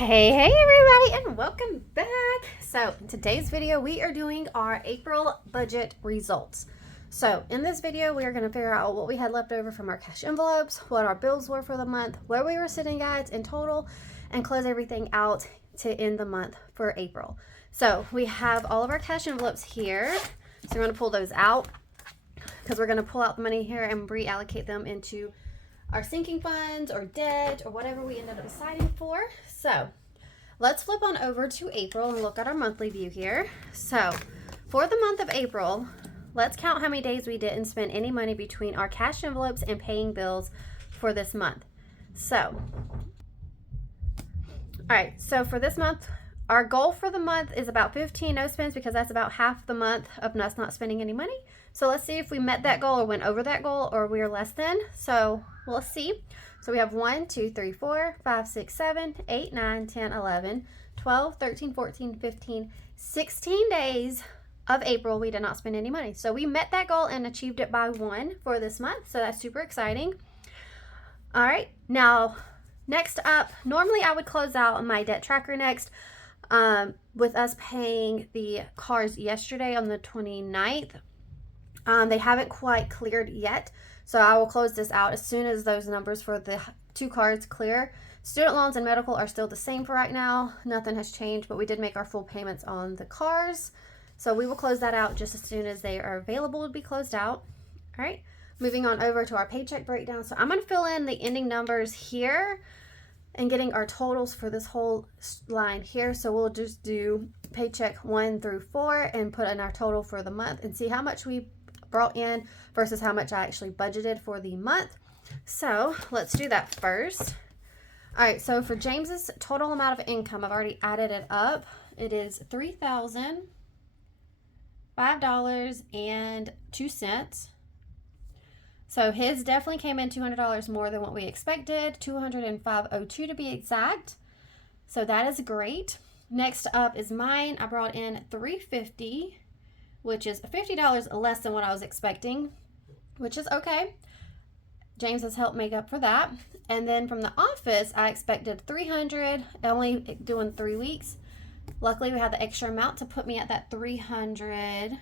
Hey everybody, and welcome back. So in today's video we are doing our April budget results. So in this video we are going to figure out what we had left over from our cash envelopes, what our bills were for the month, where we were sitting at in total, and close everything out to end the month for April. So we have all of our cash envelopes here, so we're going to pull those out because we're going to pull out the money here and reallocate them into our sinking funds or debt or whatever we ended up deciding for. So let's flip on over to April and look at our monthly view here. So for the month of April, let's count how many days we didn't spend any money between our cash envelopes and paying bills for this month. So, all right, so for this month, our goal for the month is about 15 no spends because that's about half the month of us not spending any money. So let's see if we met that goal or went over that goal or we are less than. So let's see. So we have 1, 2, 3, 4, 5, 6, 7, 8, 9, 10, 11, 12, 13, 14, 15, 16 days of April we did not spend any money. So we met that goal and achieved it by 1 for this month. So that's super exciting. All right, now next up, normally I would close out my debt tracker next. With us paying the cars yesterday on the 29th. They haven't quite cleared yet, so I will close this out as soon as those numbers for the 2 cards clear. Student loans and medical are still the same for right now. Nothing has changed, but we did make our full payments on the cars. So we will close that out just as soon as they are available to be closed out. All right, moving on over to our paycheck breakdown. So I'm going to fill in the ending numbers here and getting our totals for this whole line here. So we'll just do paycheck 1 through 4 and put in our total for the month and see how much we brought in versus how much I actually budgeted for the month. So let's do that first. All right, so for James's total amount of income, I've already added it up. It is $3,005.02. So his definitely came in $200 more than what we expected, $205.02 to be exact. So that is great. Next up is mine. I brought in $350, which is $50 less than what I was expecting, which is okay. James has helped make up for that. And then from the office, I expected $300, only doing 3 weeks. Luckily, we had the extra amount to put me at that $375.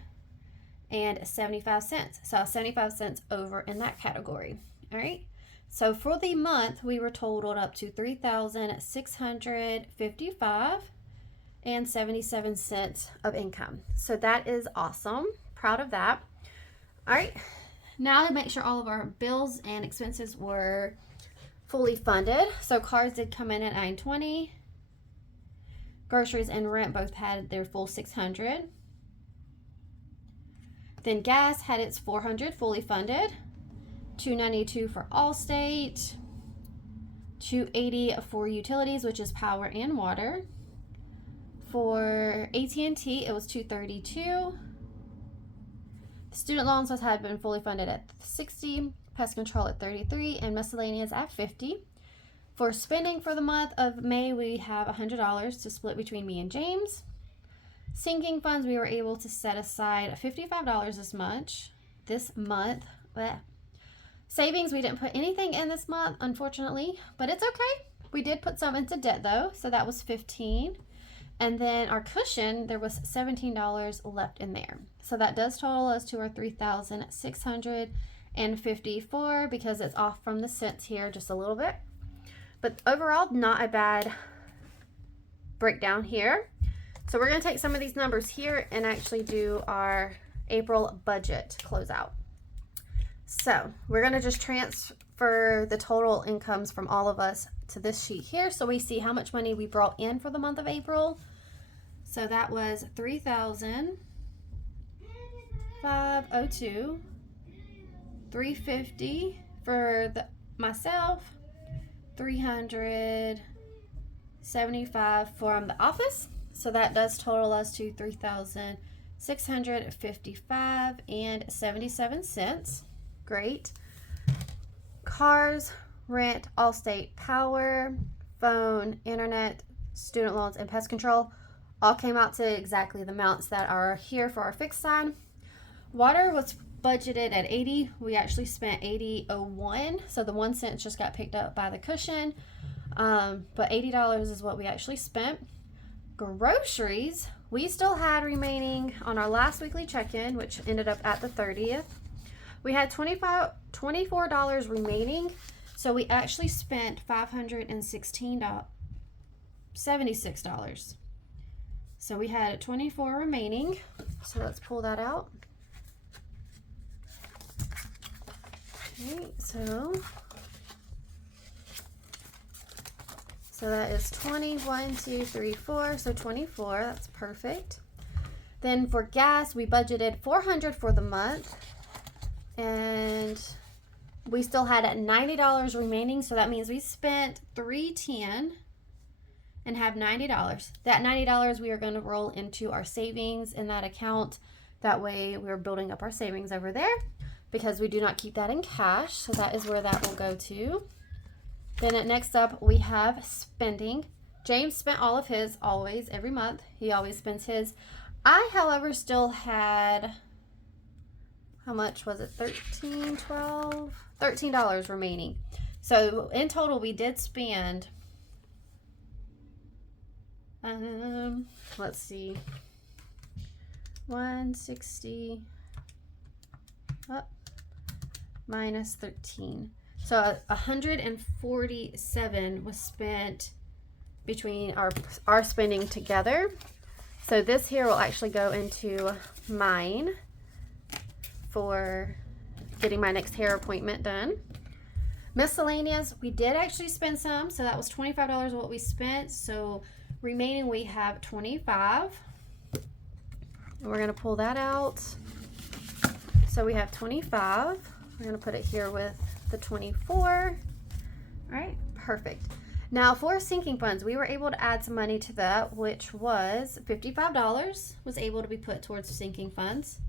So 75 cents over in that category. All right. So for the month, we were totaled up to $3,655.77 of income. So that is awesome. Proud of that. All right. Now to make sure all of our bills and expenses were fully funded. So cars did come in at $920. Groceries and rent both had their full $600. Then gas had its $400 fully funded, $292 for Allstate, $280 for utilities, which is power and water. For AT&T, it was $232. Student loans had been fully funded at $60, pest control at $33, and miscellaneous at $50. For spending for the month of May, we have $100 to split between me and James. Sinking funds, we were able to set aside $55 this month. Blech. Savings, we didn't put anything in this month, unfortunately, but it's okay. We did put some into debt though, so that was $15. And then our cushion, there was $17 left in there. So that does total us to our $3,654 because it's off from the cents here just a little bit. But overall, not a bad breakdown here. So we're going to take some of these numbers here and actually do our April budget closeout. So we're going to just transfer the total incomes from all of us to this sheet here so we see how much money we brought in for the month of April. So that was $3,502, $350 for myself, $375 from the office. So that does total us to $3,655.77. Great. Cars, rent, Allstate, power, phone, internet, student loans, and pest control all came out to exactly the amounts that are here for our fixed side. Water was budgeted at 80. We actually spent 80.01, so the 1 cent just got picked up by the cushion. But $80 is what we actually spent. Groceries, we still had remaining on our last weekly check-in, which ended up at the 30th. We had $24 remaining, so we actually spent $576. So we had 24 remaining. So let's pull that out. Okay, so that is 20, 1, 2, 3, 4, so 24, that's perfect. Then for gas, we budgeted $400 for the month, and we still had $90 remaining, so that means we spent $310 and have $90. That $90 we are going to roll into our savings in that account. That way we're building up our savings over there because we do not keep that in cash, so that is where that will go to. Then next up, we have spending. James spent all of his always, every month. He always spends his. I, however, still had, how much was it? $13 remaining. So in total, we did spend, let's see, 160 minus 13. So 147 was spent between our spending together. So this here will actually go into mine for getting my next hair appointment done. Miscellaneous, we did actually spend some, so that was $25 what we spent. So remaining we have 25. And we're gonna pull that out. So we have 25. We're gonna put it here with the 24. All right, perfect. Now for sinking funds, we were able to add some money to that, which was $55 was able to be put towards sinking funds.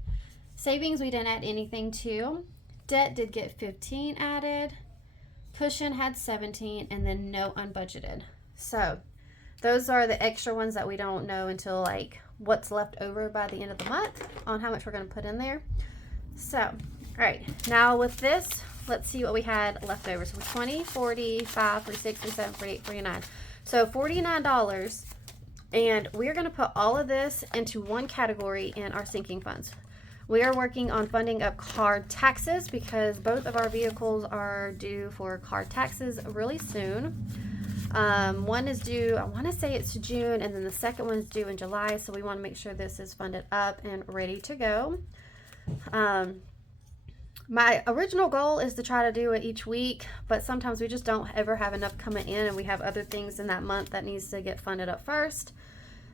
Savings, we didn't add anything to. Debt did get 15 added. Cushion had 17, and then no unbudgeted. So those are the extra ones that we don't know until like what's left over by the end of the month on how much we're gonna put in there. So, all right, now with this, let's see what we had left over. So 20, 40, 5, 46, 47, 48, 49. So $49. And we're going to put all of this into one category in our sinking funds. We are working on funding up car taxes because both of our vehicles are due for car taxes really soon. One is due, I want to say it's June, and then the second one's due in July. So we want to make sure this is funded up and ready to go. My original goal is to try to do it each week, but sometimes we just don't ever have enough coming in, and we have other things in that month that needs to get funded up first.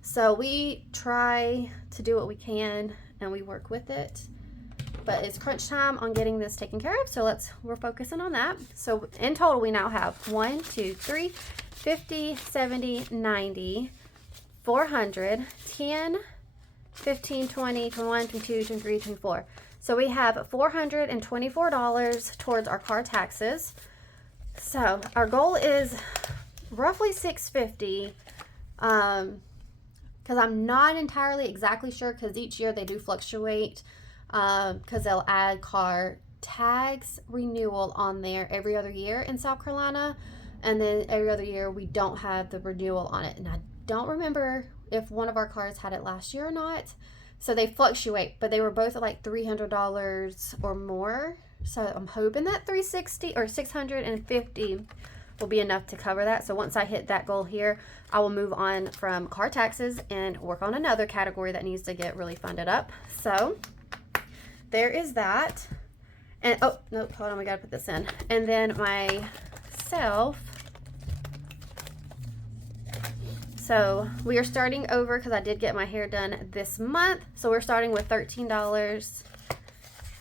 So we try to do what we can and we work with it, but it's crunch time on getting this taken care of. So we're focusing on that. So in total, we now have 1, 2, 3, 50, 70, 90, 400, 10, 15, 20, 21, 22, 23, 24. So we have $424 towards our car taxes. So our goal is roughly $650. Because I'm not entirely exactly sure, because each year they do fluctuate, because they'll add car tags renewal on there every other year in South Carolina, and then every other year we don't have the renewal on it. And I don't remember if one of our cars had it last year or not. So they fluctuate, but they were both at like $300 or more. So I'm hoping that $360 or $650 will be enough to cover that. So once I hit that goal here, I will move on from car taxes and work on another category that needs to get really funded up. So there is that. And oh, nope, hold on, we gotta put this in. And then myself. So we are starting over because I did get my hair done this month. So we're starting with $13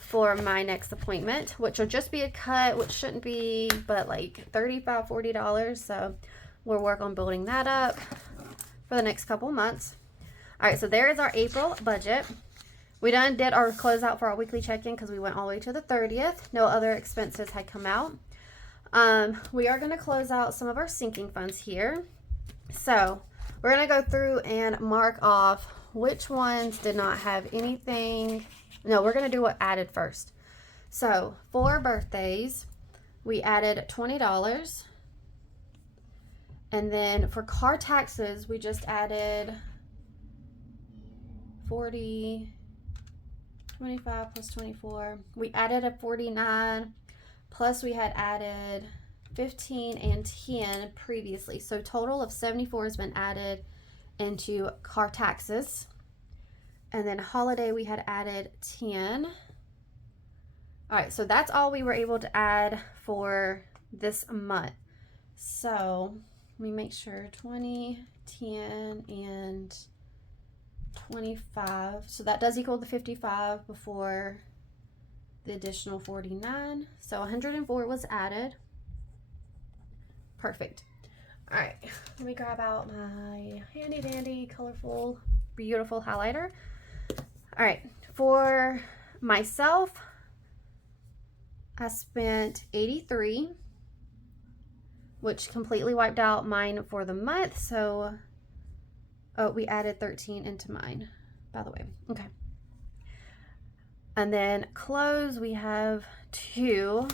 for my next appointment, which will just be a cut, which shouldn't be but like $35, $40. So we'll work on building that up for the next couple of months. All right, so there is our April budget. We did our closeout for our weekly check-in because we went all the way to the 30th. No other expenses had come out. We are going to close out some of our sinking funds here. So we're going to go through and mark off which ones did not have anything. No, we're going to do what added first. So for birthdays, we added $20. And then for car taxes, we just added 40, 25 plus 24. We added a 49, plus we had added 15 and 10 previously. So total of 74 has been added into car taxes. And then holiday, we had added 10. All right, so that's all we were able to add for this month. So let me make sure 20, 10, and 25. So that does equal the 55 before the additional 49. So 104 was added. Perfect. All right, let me grab out my handy dandy, colorful, beautiful highlighter. All right, for myself, I spent 83, which completely wiped out mine for the month. So, oh, we added 13 into mine, by the way. Okay. And then clothes, we have 2.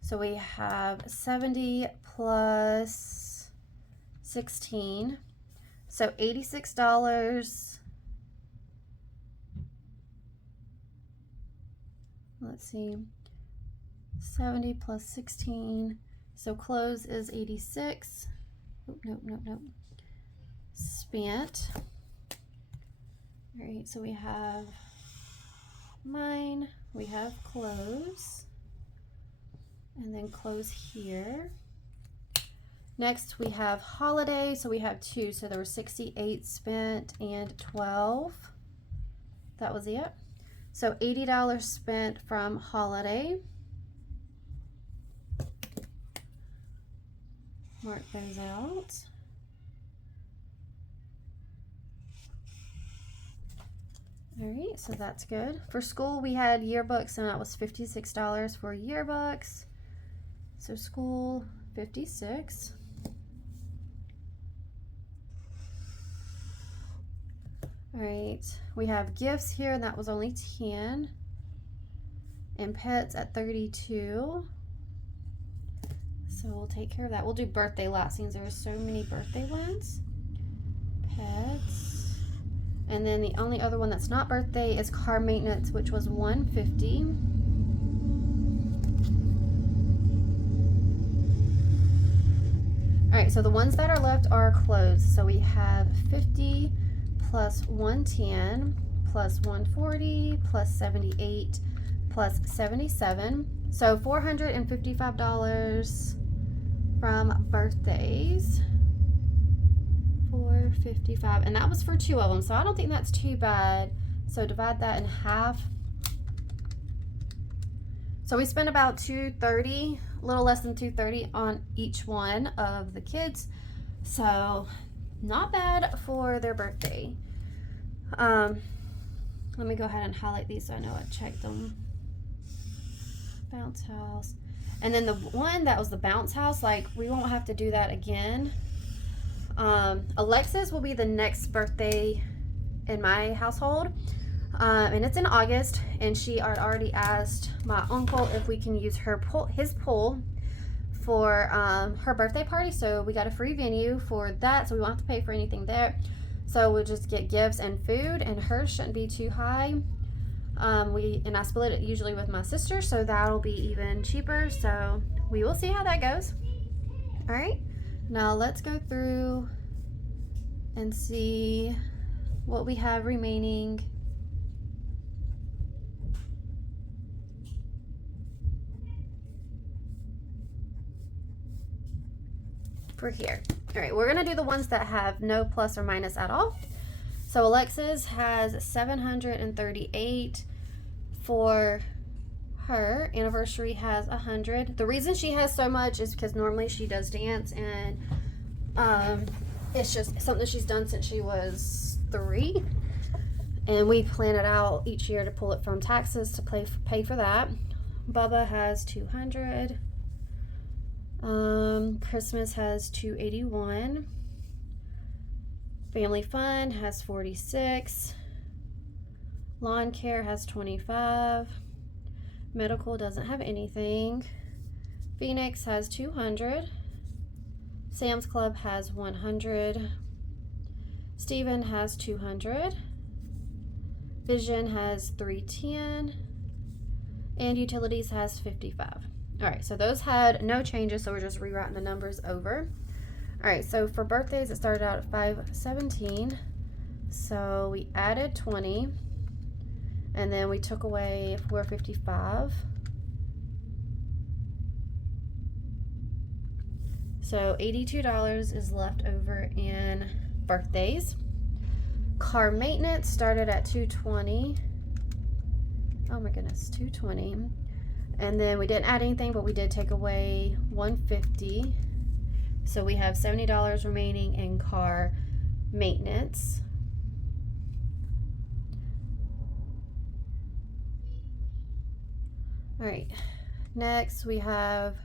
So we have 70 plus 16. So $86. Let's see. 70 plus 16. So clothes is 86. Oh, nope. Spent. All right, so we have mine, we have clothes, and then clothes here. Next we have holiday, so we have 2, so there were 68 spent and 12. That was it. So $80 spent from holiday. Mark those out. All right, so that's good. For school, we had yearbooks, and that was $56 for yearbooks. So school, 56. All right, we have gifts here, and that was only 10. And pets at 32. So we'll take care of that. We'll do birthday last, since there were so many birthday ones. Pets. And then the only other one that's not birthday is car maintenance, which was $150. All right, so the ones that are left are clothes. So we have 50 plus 110 plus 140 plus 78 plus 77. So $455 from birthdays. 455, and that was for 2 of them, so I don't think that's too bad. So divide that in half. So we spent about $230, a little less than $230 on each one of the kids, so not bad for their birthday. Let me go ahead and highlight these so I know I checked them. Bounce house, and then the one that was the bounce house, like, we won't have to do that again. Alexis will be the next birthday in my household, and it's in August, and she had already asked my uncle if we can use his pool for her birthday party. So we got a free venue for that, so we won't have to pay for anything there. So we'll just get gifts and food, and hers shouldn't be too high. And I split it usually with my sister, so that'll be even cheaper. So we will see how that goes. All right. Now let's go through and see what we have remaining. For here. All right, we're gonna do the ones that have no plus or minus at all. So Alexis has 738 for her. Anniversary has 100. The reason she has so much is because normally she does dance, and it's just something she's done since she was 3, and we plan it out each year to pull it from taxes to pay for that. Bubba has 200. Christmas has 281. Family Fun has 46. Lawn Care has 25. Medical doesn't have anything. Phoenix has 200. Sam's Club has 100. Steven has 200. Vision has 310. And Utilities has 55. All right, so those had no changes, so we're just rewriting the numbers over. All right, so for birthdays, it started out at 517. So we added 20, and then we took away 455. So $82 is left over in birthdays. Car maintenance started at 220. Oh my goodness, 220. And then we didn't add anything, but we did take away 150. So we have $70 remaining in car maintenance. All right, next we have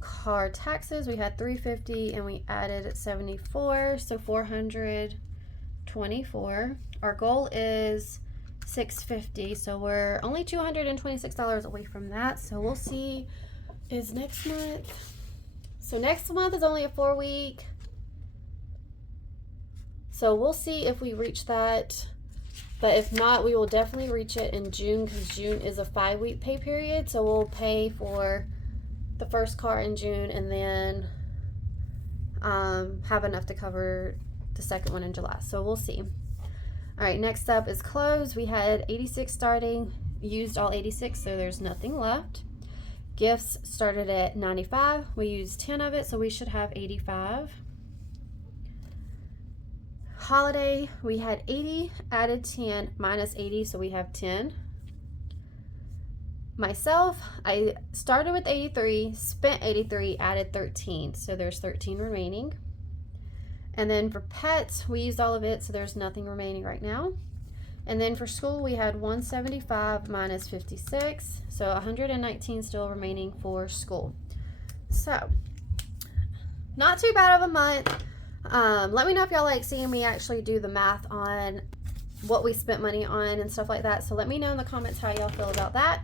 car taxes. We had 350 and we added 74, so 424. Our goal is 650, so we're only $226 away from that. So we'll see. Is next month, so next month is only a 4-week, so we'll see if we reach that. But if not, we will definitely reach it in June, because June is a 5-week pay period. So we'll pay for the first car in June and then have enough to cover the second one in July. So we'll see. All right, next up is clothes. We had 86 starting, used all 86, so there's nothing left. Gifts started at 95. We used 10 of it, so we should have 85. Holiday, we had 80, added 10, minus 80, so we have 10. Myself, I started with 83, spent 83, added 13, so there's 13 remaining. And then for pets, we used all of it, so there's nothing remaining right now. And then for school, we had 175 minus 56, so 119 still remaining for school. So, not too bad of a month. Let me know if y'all like seeing me actually do the math on what we spent money on and stuff like that. So let me know in the comments how y'all feel about that.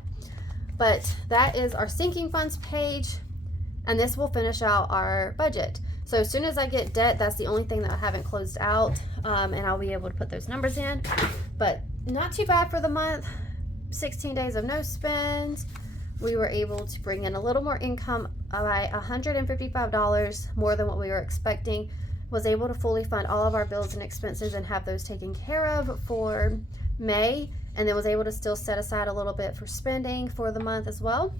But that is our sinking funds page, and this will finish out our budget. So as soon as I get debt, that's the only thing that I haven't closed out, and I'll be able to put those numbers in. But not too bad for the month. 16 days of no spends. We were able to bring in a little more income by $155 more than what we were expecting. Was able to fully fund all of our bills and expenses and have those taken care of for May, and then was able to still set aside a little bit for spending for the month as well.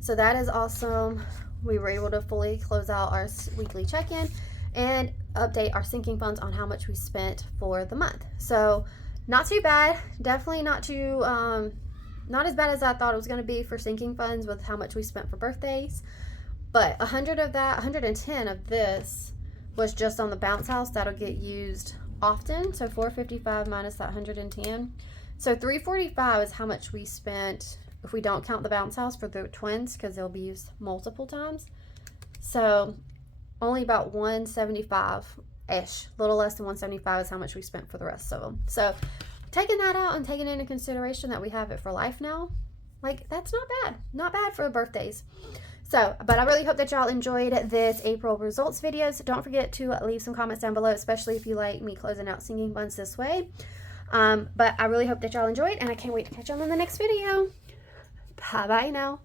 So that is awesome. We were able to fully close out our weekly check-in and update our sinking funds on how much we spent for the month. So not too bad. Definitely not too not as bad as I thought it was going to be for sinking funds with how much we spent for birthdays. But 100 of that, 110 of this was just on the bounce house. That'll get used often. So 455 minus that 110. So 345 is how much we spent if we don't count the bounce house for the twins, because they'll be used multiple times. So only about 175-ish, a little less than 175 is how much we spent for the rest of them. So taking that out and taking into consideration that we have it for life now, like, that's not bad for birthdays. So, but I really hope that y'all enjoyed this April results videos. Don't forget to leave some comments down below, especially if you like me closing out sinking funds this way. But I really hope that y'all enjoyed, and I can't wait to catch y'all in the next video. Bye bye now.